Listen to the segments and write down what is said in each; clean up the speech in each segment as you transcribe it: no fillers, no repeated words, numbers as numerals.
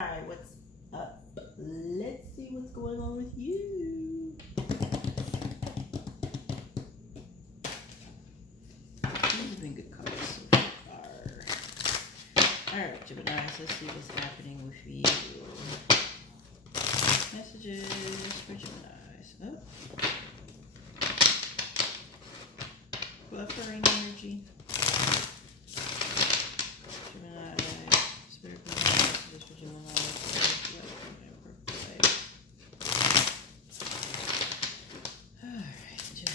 Hi, what's up? Let's see what's going on with you. These have been good cards so far. Alright, Gemini, let's see what's happening with you. Messages for Gemini. Oh. Buffering energy. Gemini, spirit messages for Gemini. Alright, Gemini.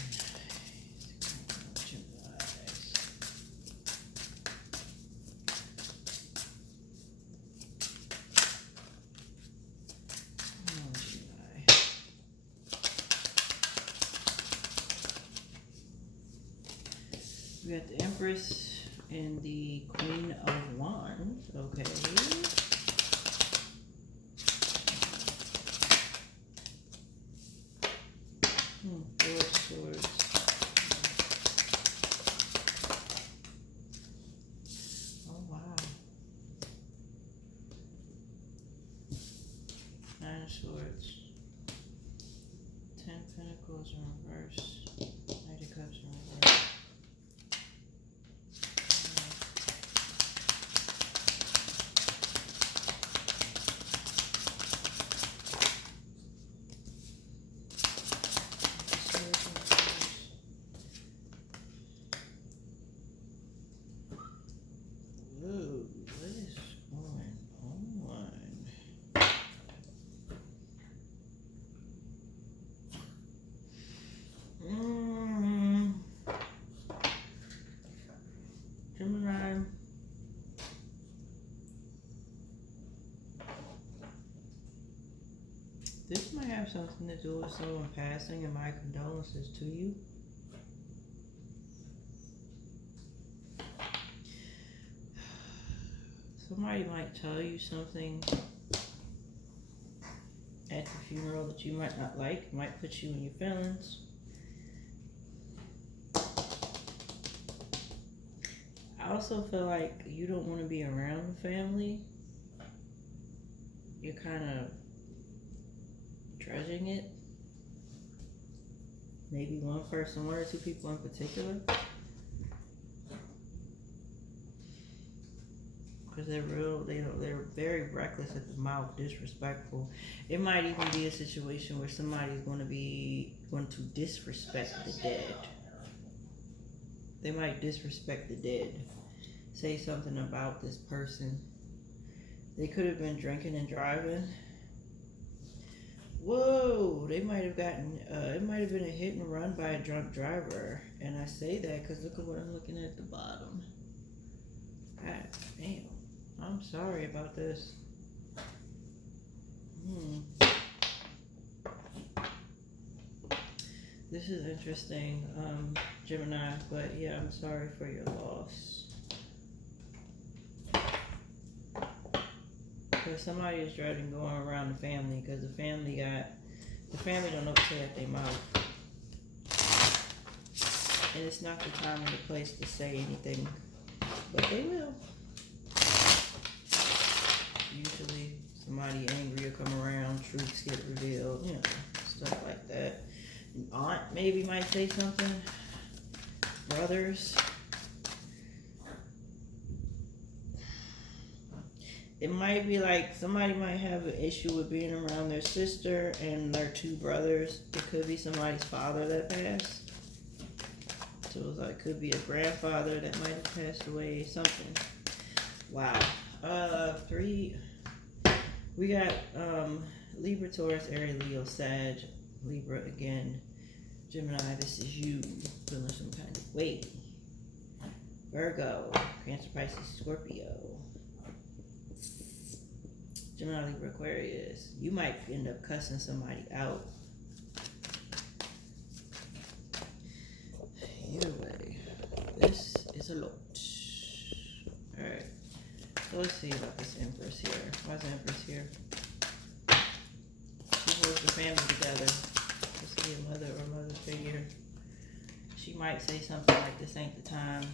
We got the Empress and the Queen of Wands. Okay. Four of Swords. Oh wow. Nine of Swords. 10 Pentacles in reverse. Knight of Cups in reverse. Whoa, what is going on? Gemini. This might have something to do with someone passing, and my condolences to you. Somebody might tell you something at the funeral that you might not like, might put you in your feelings. I also feel like you don't want to be around the family. You're kind of dredging it. Maybe one person, one or two people in particular. Because they're very reckless at the mouth, disrespectful. It might even be a situation where somebody's going to disrespect the dead. They might disrespect the dead. Say something about this person. They could have been drinking and driving. Whoa, they might have gotten, it might have been a hit and run by a drunk driver. And I say that because look at what I'm looking at the bottom. God damn. I'm sorry about this. This is interesting, Gemini, but yeah, I'm sorry for your loss. Because somebody is dreading going around the family because the family don't know what to say at their mouth. And it's not the time or the place to say anything, but they will. Usually somebody angry will come around, truths get revealed, you know, stuff like that. An aunt maybe might say something. Brothers. It might be like somebody might have an issue with being around their sister and their two brothers. It could be somebody's father that passed. So it was like, could be a grandfather that might have passed away, something. Wow. 3. We got Libra, Taurus, Aries, Leo, Sag, Libra again. Gemini, this is you feeling some kind of way. Virgo, Cancer, Pisces, Scorpio. Gemini, Libra, Aquarius. You might end up cussing somebody out. Either way, this is a lot. Alright. So let's see about this Empress here. Why is the Empress here? She holds the family together. This could be a mother or mother figure. She might say something like, this ain't the time.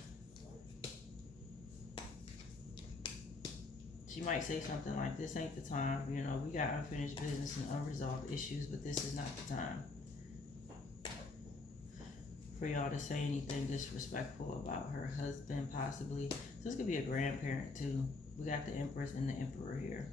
She might say something like, this ain't the time, you know, we got unfinished business and unresolved issues, but this is not the time for y'all to say anything disrespectful about her husband, possibly. So this could be a grandparent too. We got the Empress and the Emperor here.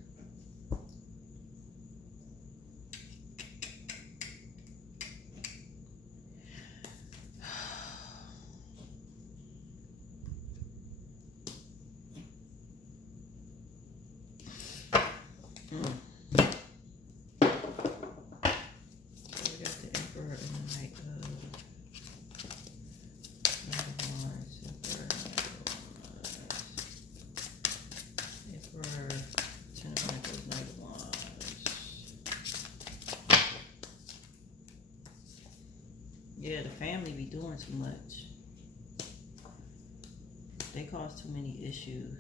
Yeah, the family be doing too much. They cause too many issues.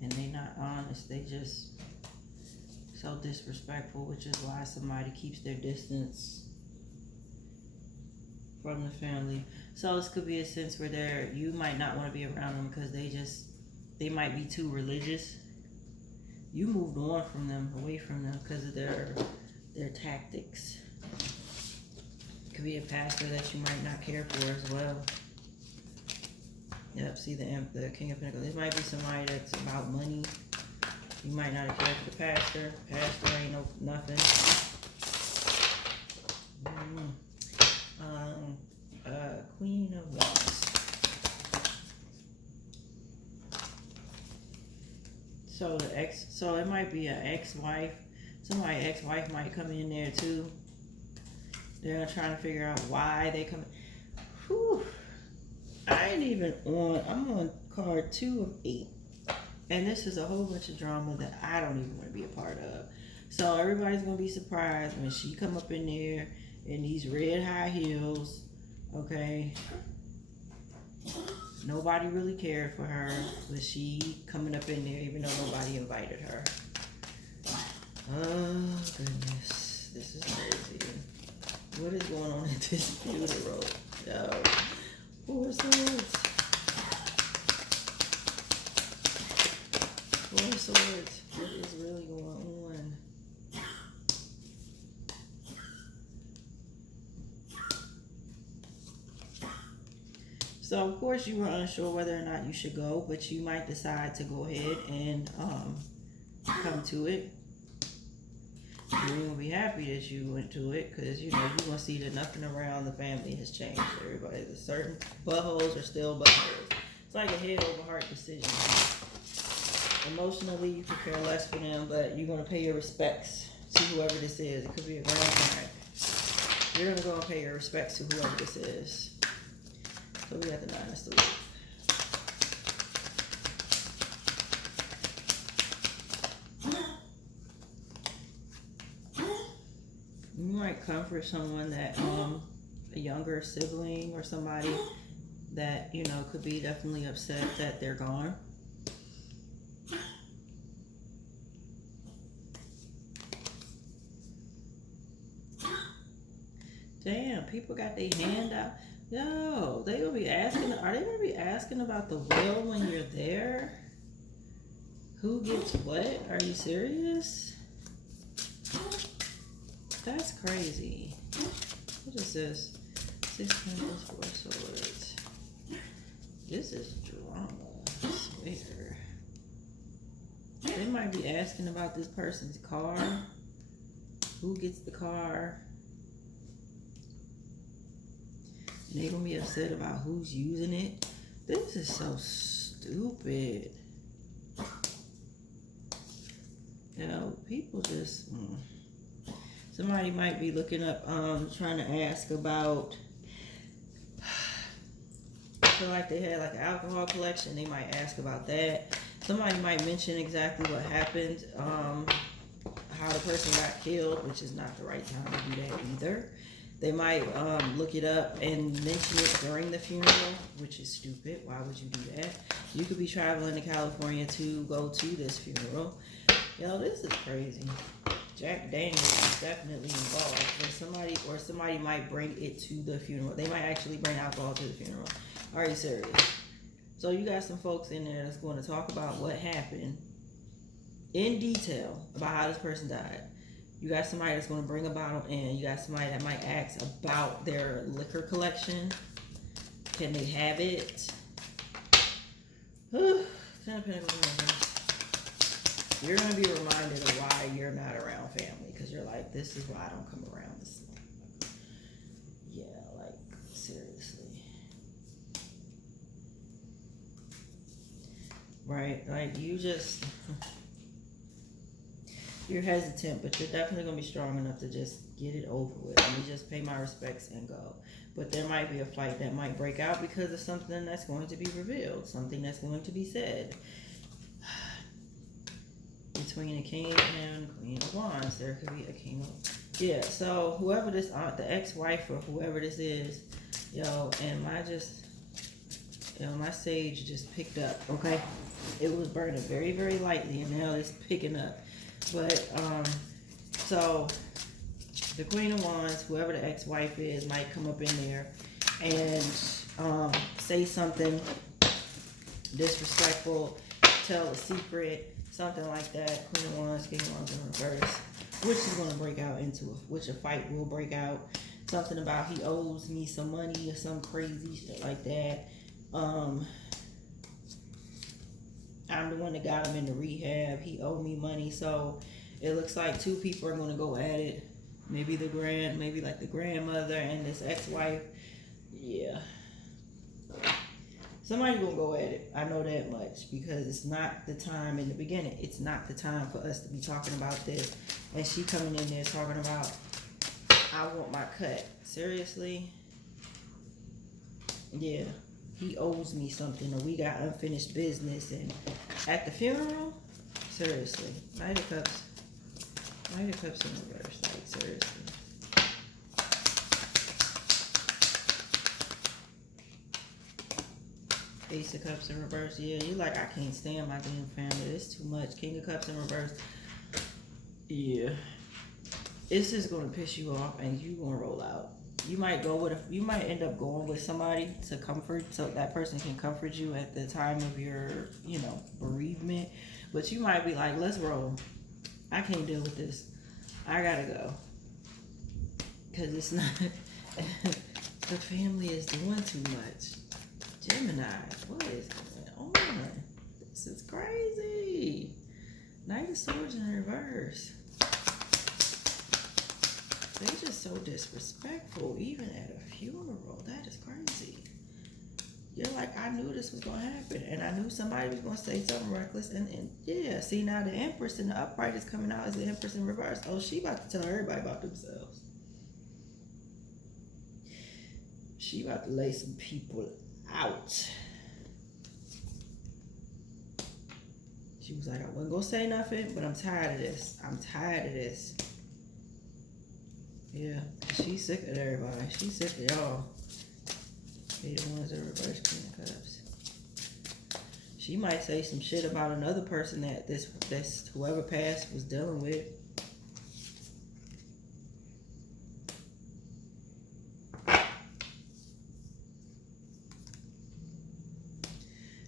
And they not honest. They just so disrespectful, which is why somebody keeps their distance from the family. So this could be a sense where you might not want to be around them because they might be too religious. You moved on from them, away from them because of their tactics. Could be a pastor that you might not care for as well. Yep, see the King of Pentacles. This might be somebody that's about money. You might not have cared for the pastor. Pastor ain't nothing. Queen of Wands. So it might be an ex-wife. Somebody's ex-wife might come in there too. They're trying to figure out why they come. Whew. I'm on card 2 of 8. And this is a whole bunch of drama that I don't even want to be a part of. So everybody's going to be surprised when she come up in there in these red high heels. Okay. Nobody really cared for her. But she coming up in there even though nobody invited her. Oh, goodness. This is crazy. What is going on at this funeral? Yo. Four Swords. Four Swords. What is really going on? So, of course, you were unsure whether or not you should go, but you might decide to go ahead and come to it. You're going to be happy that you went to it because, you know, you're going to see that nothing around the family has changed. Everybody, the certain buttholes are still buttholes. It's like a head over heart decision. Emotionally, you could care less for them, but you're going to pay your respects to whoever this is. It could be a grandparent. You're going to go and pay your respects to whoever this is. So we got the 9 of Swords. You might comfort someone that, a younger sibling or somebody that, you know, could be definitely upset that they're gone. Damn, people got their hand out. Yo, they gonna be asking, are they gonna be asking about the will when you're there? Who gets what? Are you serious? That's crazy. What is this? 6 Pentacles, 4 Swords. This is drama, I swear. They might be asking about this person's car. Who gets the car? And they're gonna be upset about who's using it. This is so stupid. You know, people just... Somebody might be looking up, trying to ask about, I feel like they had like an alcohol collection. They might ask about that. Somebody might mention exactly what happened, how the person got killed, which is not the right time to do that either. They might look it up and mention it during the funeral, which is stupid. Why would you do that? You could be traveling to California to go to this funeral. Yo, this is crazy. Jack Daniels is definitely involved. But somebody might bring it to the funeral. They might actually bring alcohol to the funeral. Are you serious? So you got some folks in there that's going to talk about what happened in detail about how this person died. You got somebody that's going to bring a bottle in. You got somebody that might ask about their liquor collection. Can they have it? Ten of Pentacles. You're going to be reminded of why you're not around family, because you're like, this is why I don't come around this. Yeah, like, seriously. Right? Like, you just... You're hesitant, but you're definitely going to be strong enough to just get it over with. Let me just pay my respects and go. But there might be a fight that might break out because of something that's going to be revealed. Something that's going to be said. Between a king and queen of wands, there could be a king of... Yeah, so whoever this, the ex-wife or whoever this is, yo, and my sage just picked up, okay? It was burning very, very lightly, and now it's picking up. But, so, the Queen of Wands, whoever the ex-wife is, might come up in there and say something disrespectful, tell a secret, something like that. Queen of Wands, King of Wands in reverse, which is going to break out into which a fight will break out. Something about he owes me some money or some crazy shit like that. I'm the one that got him into rehab. He owed me money. So it looks like two people are going to go at it. Maybe like the grandmother and this ex-wife. Yeah. Somebody's going to go at it. I know that much, because it's not the time in the beginning. It's not the time for us to be talking about this. And she coming in there talking about, I want my cut. Seriously? Yeah. He owes me something, or we got unfinished business, and at the funeral, seriously, Knight of Cups in reverse, like, seriously. Ace of Cups in reverse, yeah, you like, I can't stand my damn family, it's too much. King of Cups in reverse, yeah, it's just gonna piss you off, and you gonna roll out. You might end up going with somebody to comfort, so that person can comfort you at the time of your, bereavement. But you might be like, let's roll. I can't deal with this. I gotta go. Because it's not, the family is doing too much. Gemini, what is going on? This is crazy. Knight of Swords in reverse. They just so disrespectful, even at a funeral. That is crazy. You're like, I knew this was going to happen, and I knew somebody was going to say something reckless, and yeah, see, now the Empress in the upright is coming out as the Empress in reverse. Oh, she about to tell everybody about themselves. She about to lay some people out. She was like, I wasn't going to say nothing, but I'm tired of this. I'm tired of this. Yeah, she's sick of everybody. She's sick of y'all. They the ones that reverse Queen of Cups. She might say some shit about another person that this whoever passed was dealing with.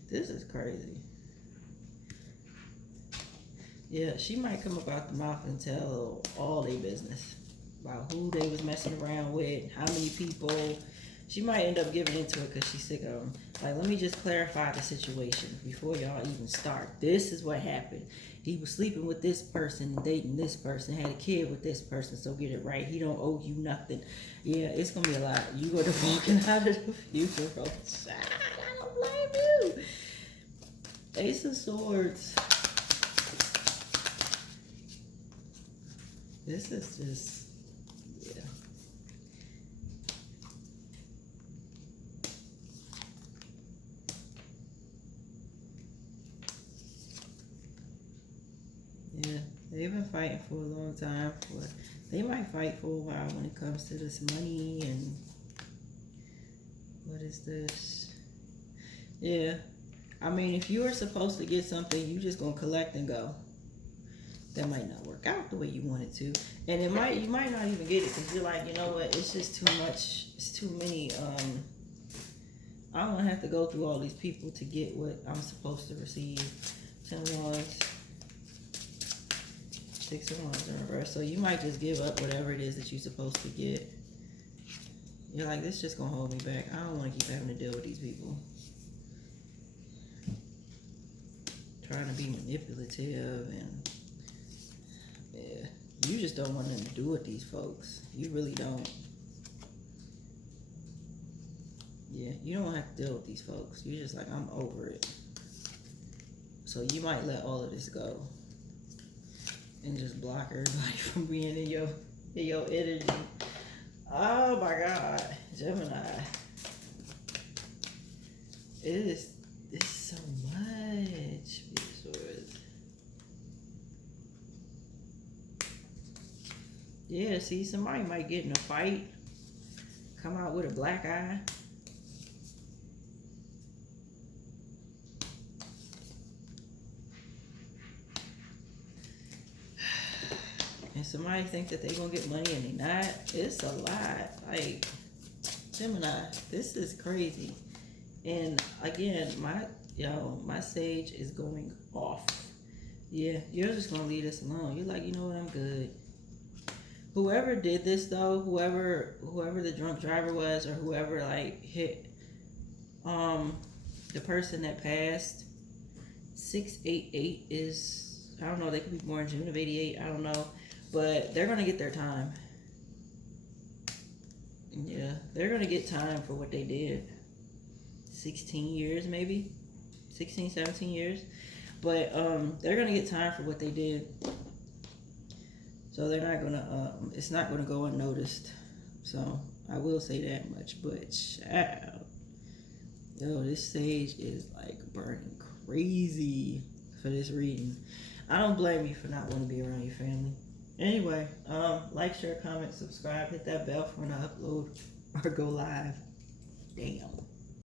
This is crazy. Yeah, she might come up out the mouth and tell all their business about who they was messing around with, how many people. She might end up giving into it because she's sick of them. Like, let me just clarify the situation before y'all even start. This is what happened. He was sleeping with this person, dating this person, had a kid with this person, so get it right. He don't owe you nothing. Yeah, it's going to be a lot. You go to walking out of the funeral. I don't blame you. Ace of Swords. This is just, yeah. Yeah, they've been fighting for a long time. They might fight for a while when it comes to this money and what is this? Yeah, I mean, if you are supposed to get something, you just gonna collect and go. That might not work out the way you want it to, and you might not even get it because you're like, you know what? It's just too much. It's too many I don't want to have to go through all these people to get what I'm supposed to receive. 10 wands, 6 of wands in reverse. So you might just give up whatever it is that you're supposed to get. You're like, this is just gonna hold me back. I don't want to keep having to deal with these people. Trying to be manipulative and yeah, you just don't want nothing to do with these folks. You really don't. Yeah, you don't have to deal with these folks. You're just like, I'm over it. So you might let all of this go and just block everybody from being in your energy. Oh my God, Gemini. It's so much. Yeah, see, somebody might get in a fight, come out with a black eye. And somebody think that they gonna get money and they not. It's a lot. Like, Gemini, this is crazy. And again, my sage is going off. Yeah, you're just gonna leave this alone. You're like, you know what, I'm good. Whoever did this though, whoever the drunk driver was, or whoever like hit the person that passed, 688 is, I don't know, they could be born June of 88, I don't know. But they're gonna get their time. Yeah, they're gonna get time for what they did. 16 years maybe, 16, 17 years. But they're gonna get time for what they did. So they're not gonna it's not gonna go unnoticed. So I will say that much. But child, yo, this sage is like burning crazy for this reading. I don't blame you for not wanting to be around your family. Anyway, like, share, comment, subscribe, hit that bell for when I upload or go live. Damn.